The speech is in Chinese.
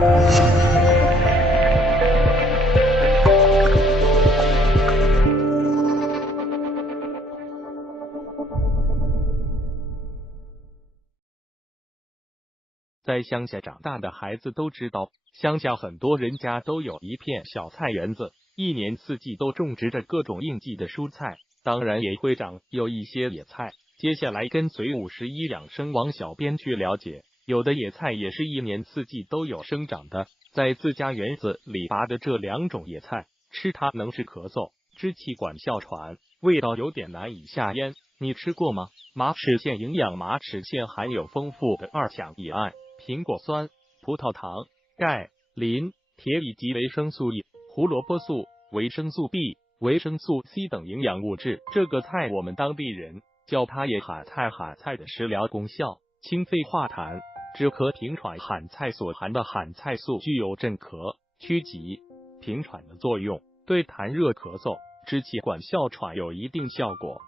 在乡下长大的孩子都知道，乡下很多人家都有一片小菜园子，一年四季都种植着各种应季的蔬菜，当然也会长有一些野菜。接下来跟随51养生王小编去了解，有的野菜也是一年四季都有生长的。在自家园子里拔的这2种野菜，吃它能是咳嗽、支气管哮喘，味道有点难以下咽。你吃过吗？马齿苋营养，马齿苋含有丰富的2羟乙胺、苹果酸、葡萄糖、钙、磷、铁以及维生素 E、胡萝卜素、维生素 B、维生素 C 等营养物质。这个菜我们当地人叫它野海菜。海菜的食疗功效：清肺化痰、止咳平喘。海菜所含的海菜素具有镇咳、驱疾、平喘的作用，对痰热咳嗽、支气管哮喘有一定效果。